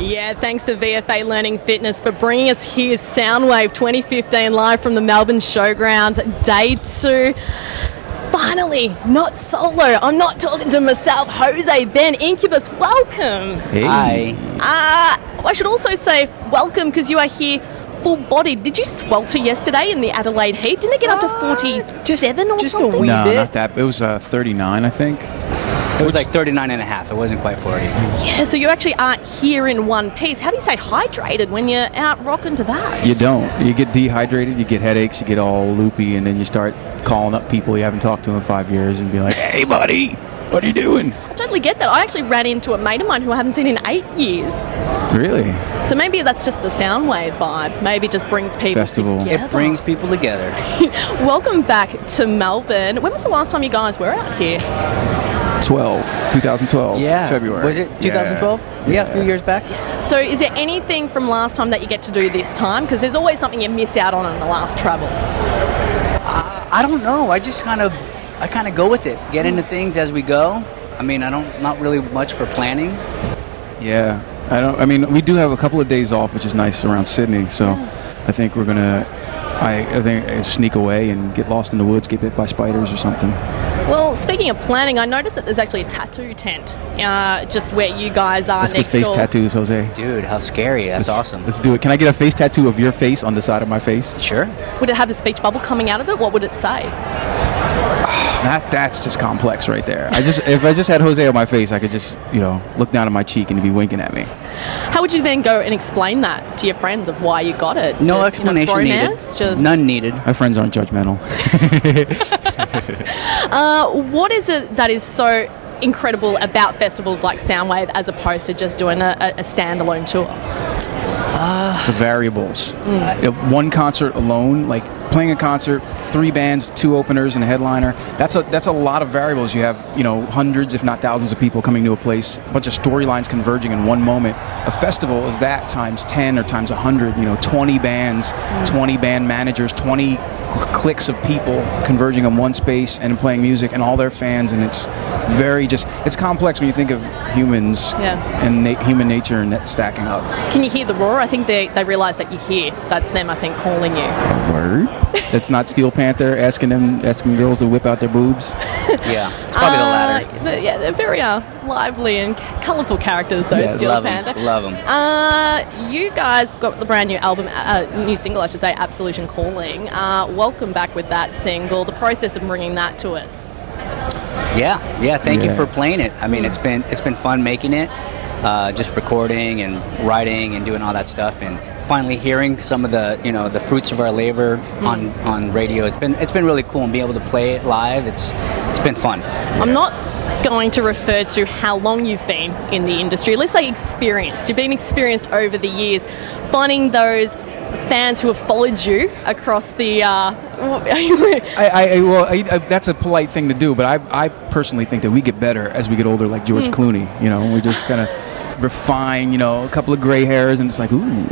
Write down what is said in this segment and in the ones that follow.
Yeah, thanks to VFA Learning Fitness for bringing us here, Soundwave 2015 live from the Melbourne Showgrounds, day 2. Finally, not solo. I'm not talking to myself. Jose, Ben, Incubus, welcome. Hey. Hi. I should also say welcome because you are here full-bodied. Did you swelter yesterday in the Adelaide heat? Didn't it get up to 47 or just something? a wee No, bit. not that. It was 39, I think. It was like 39 and a half. It wasn't quite 40. Yeah, so you actually aren't here in one piece. How do you stay hydrated when you're out rocking to that? You don't. You get dehydrated, you get headaches, you get all loopy, and then you start calling up people you haven't talked to in 5 years and be like, hey, buddy, what are you doing? I totally get that. I actually ran into a mate of mine who I haven't seen in 8 years. Really? So maybe that's just the Soundwave vibe. Maybe it just brings people Festival. together. It brings people together. Welcome back to Melbourne. When was the last time you guys were out here? 2012, Yeah. February. Was it 2012? Yeah, a few years back. So is there anything from last time that you get to do this time? Because there's always something you miss out on the last travel. I don't know. I kind of go with it. Get into things as we go. I mean, not really much for planning. Yeah. I mean, we do have a couple of days off, which is nice around Sydney, so I think we're going to, I think, sneak away and get lost in the woods, get bit by spiders or something. Well, speaking of planning, I noticed that there's actually a tattoo tent just where you guys are Let's get next face door. tattoos, Jose. Dude, how scary. That's awesome. Let's do it. Can I get a face tattoo of your face on the side of my face? Sure. Would it have a speech bubble coming out of it? What would it say? That's just complex right there. If I just had Jose on my face, I could just, look down at my cheek and he'd be winking at me. How would you then go and explain that to your friends of why you got it? No Just, explanation needed. bromance? Just... None needed. My friends aren't judgmental. What is it that is so incredible about festivals like Soundwave as opposed to just doing a standalone tour? The variables. One concert alone, like playing a concert, 3 bands, 2 openers, and a headliner. That's a lot of variables. You have hundreds, if not thousands, of people coming to a place, a bunch of storylines converging in one moment. A festival is that times 10 or times 100. 20 bands, 20 band managers, 20 cliques of people converging in one space and playing music, and all their fans, and it's it's complex when you think of humans and human nature and that stacking up. Can you hear the roar? I think they realise that you're here. That's them, I think, calling you. A word? That's not Steel Panther asking girls to whip out their boobs? Yeah, it's probably the latter. They're very lively and colourful characters, though, Yes. Steel Love Panther. them. Love them. You guys got the brand new album, new single, I should say, Absolution Calling. Welcome back with that single. The process of bringing that to us. Yeah. Thank you for playing it. I mean, it's been fun making it, just recording and writing and doing all that stuff, and finally hearing some of the the fruits of our labor on radio. It's been really cool, and being able to play it live. It's been fun. I'm not going to refer to how long you've been in the industry. Let's say experienced. You've been experienced over the years, finding those fans who have followed you across the... that's a polite thing to do, but I personally think that we get better as we get older, like George Clooney. We just kind of refine, a couple of gray hairs, and it's like, ooh.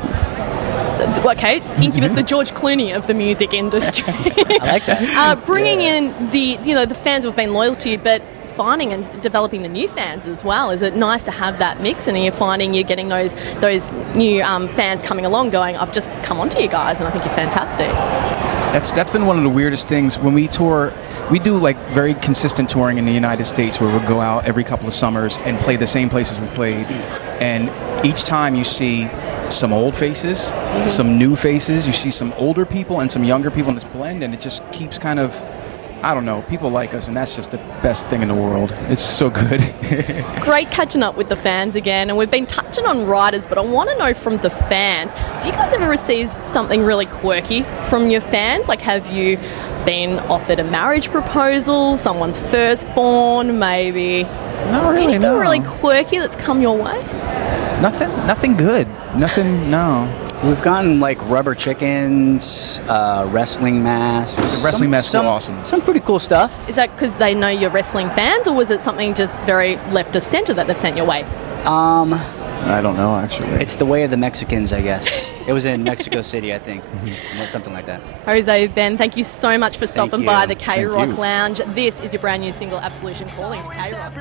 Okay, Incubus, the George Clooney of the music industry. I like that. Bringing in the fans who have been loyal to you, but finding and developing the new fans as well. Is it nice to have that mix, and are you finding you're getting those new fans coming along going, I've just come onto you guys and I think you're fantastic? That's been one of the weirdest things. When we tour, we do like very consistent touring in the United States, where we'll go out every couple of summers and play the same places we played, and each time you see some old faces, some new faces, you see some older people and some younger people in this blend, and it just keeps kind of, I don't know, people like us, and that's just the best thing in the world. It's so good. Great catching up with the fans again, and we've been touching on writers, but I want to know from the fans, have you guys ever received something really quirky from your fans? Like, have you been offered a marriage proposal, someone's firstborn, maybe? Not really, Anything no. really quirky that's come your way? Nothing good. Nothing, no. We've gotten like rubber chickens, wrestling masks. The wrestling masks are awesome. Some pretty cool stuff. Is that because they know you're wrestling fans, or was it something just very left of centre that they've sent your way? I don't know, actually. It's the way of the Mexicans, I guess. It was in Mexico City, I think. Something like that. Jose, Ben, thank you so much for stopping you. by the Thank K-Rock you. Lounge. This is your brand new single, Absolution Calling to K-Rock.